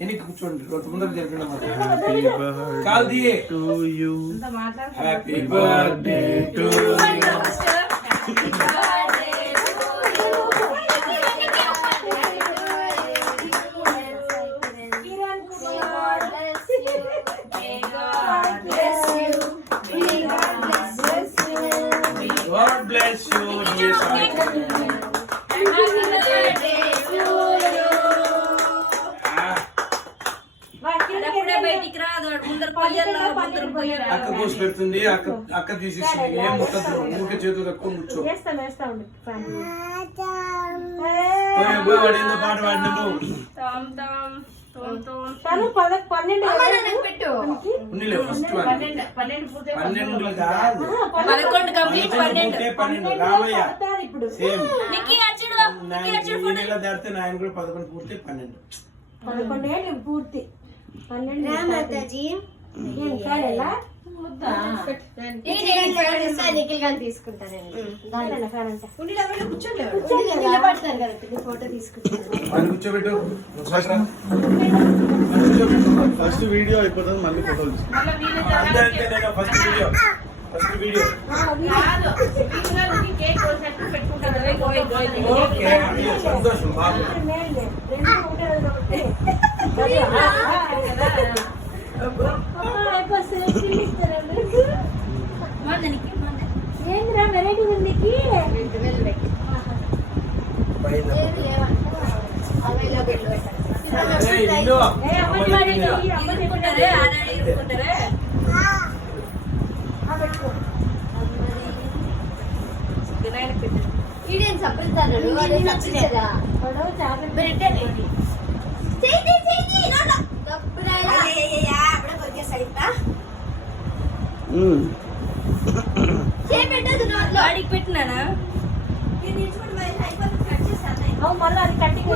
ఎనికి కూర్చోండి ముందర జరిపిన happy birthday to God bless you, dear son. అక్క కోసి పెడుతుంది అక్క తీసేస్తుంది ఏం ముట్టదు ఊరికే చేతులు తక్కువ కూర్చో వాడేందో పాట పాడినాము దాటితే నాయన కూడా 11 పూర్తి 12 పూర్తి 12 కూర్చోబెట్టు ఫస్ట్ వీడియో అయిపోతుంది మళ్ళీ ఫోటోలు ఫస్ట్ వీడియో సంతోషం బాబు ఏంద్రా వెరైటీ ఉంది పెట్టినానా మళ్ళీ అది కట్టింగ్